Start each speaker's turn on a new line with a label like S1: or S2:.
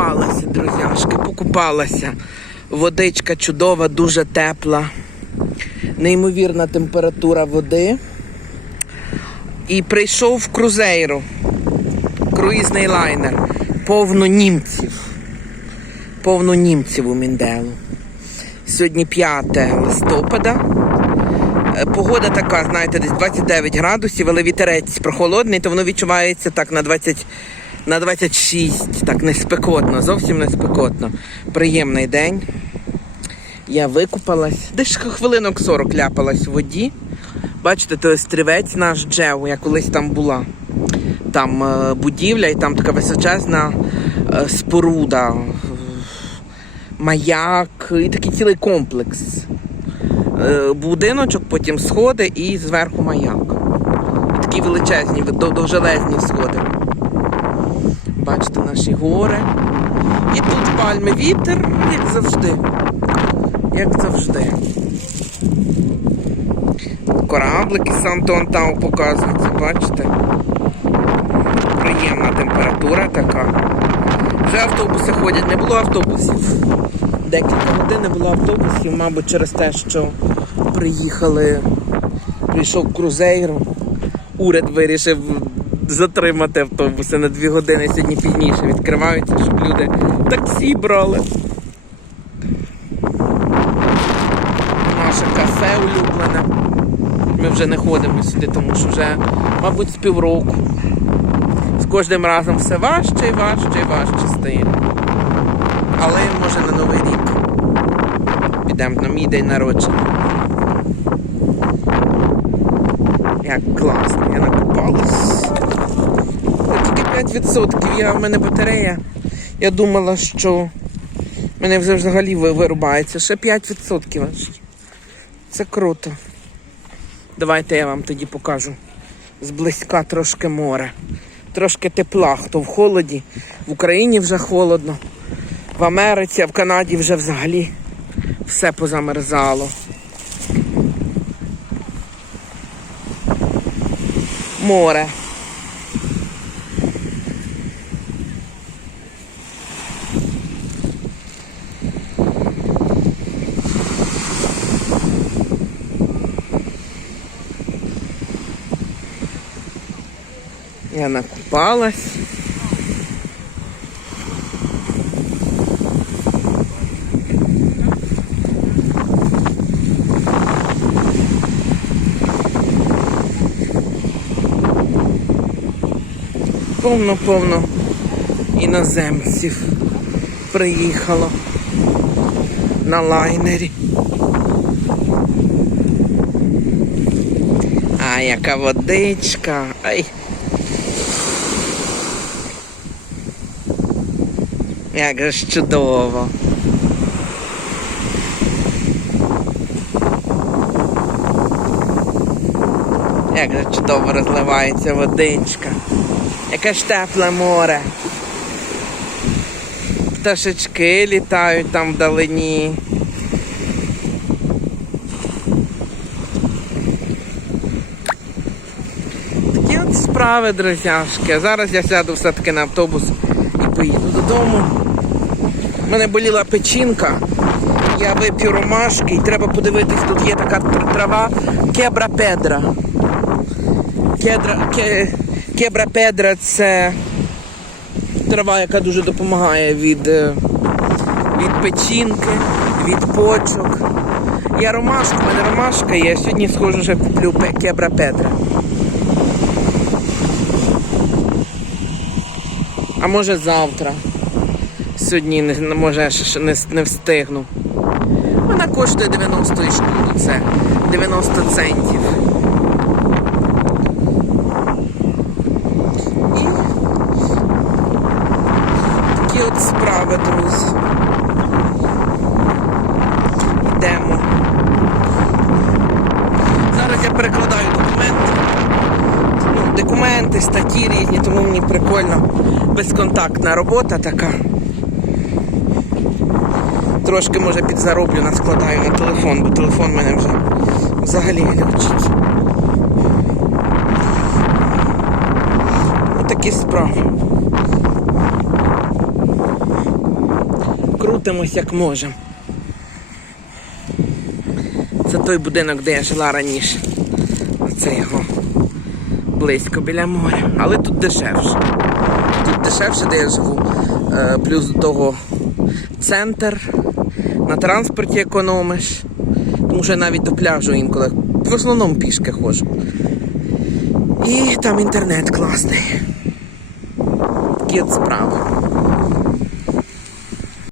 S1: Покупалася, друзяшки, покупалася. Водичка чудова, дуже тепла. Неймовірна температура води. І прийшов в крузейру. Круїзний лайнер. Повно німців. Повно німців у Мінделу. Сьогодні 5 листопада. Е, Погода така, знаєте, десь 29 градусів, але вітерець прохолодний, то воно відчувається так на 20, на 26, так не спекотно, зовсім не спекотно. Приємний день. Я викупалась. Десь хвилинок 40 ляпалась в воді. Бачите, той острівець наш Джев, я колись там була. Там е, будівля і там така височезна е, споруда, маяк і такий цілий комплекс. Е, будиночок, потім сходи і зверху маяк. І такі величезні, дов- довжелезні сходи. Бачите наші гори. І тут пальми вітер, як завжди. Як завжди. Кораблики Санто Антау показуються, бачите? Приємна температура така. Вже автобуси ходять, не було автобусів. Декілька годин не було автобусів, мабуть, через те, що приїхали, прийшов крузейр. Уряд вирішив затримати автобуси на дві години. Сьогодні пізніше відкриваються, щоб люди таксі брали. Наше кафе улюблене. Ми вже не ходимо сюди, тому що вже, мабуть, з півроку. З кожним разом все важче і важче і важче стає. Але може на Новий рік. Підемо на мій день народження. Як класно, я накопалась. Тільки 5%. Я, в мене батарея. Я думала, що в мене вже взагалі вирубається. Ще 5% аж. Це круто. Давайте я вам тоді покажу зблизька трошки море. Трошки тепла, хто в холоді. В Україні вже холодно. В Америці, а в Канаді вже взагалі все позамерзало. Море. Я накупалась. Повно-повно іноземців приїхало на лайнері. А, яка водичка. Ай. Як же ж чудово. Як же чудово розливається водичка. Яке ж тепле море. Пташечки літають там вдалині. Такі от справи, друзяшки. Зараз я сяду все-таки на автобус поїду додому. У мене боліла печінка. Я вип'ю ромашки і треба подивитись, тут є така трава кебра педра. Кедра, ке, кебра педра це трава, яка дуже допомагає від, е, від печінки, від почок. Я ромашка, в мене ромашка є. Сьогодні схожу вже куплю кебра педра. А може завтра. Сьогодні може не, не встигну. Вона коштує 90 і це 90 центів. І такі от справи, друзі. Йдемо. Зараз я перекладаю документи. Ну, статті різні, тому мені прикольно. Безконтактна робота така. Трошки може підзароблю, наскладаю на телефон, бо телефон мене вже взагалі глючить. Отакі справи. крутимось як можемо. Це той будинок, де я жила раніше. Оце його близько біля моря. Але тут дешевше. Тут дешевше, де я живу. Е, Плюс до того центр. На транспорті економиш. Тому що я навіть до пляжу інколи. В основному пішки ходжу. І там інтернет класний. Такі от справи.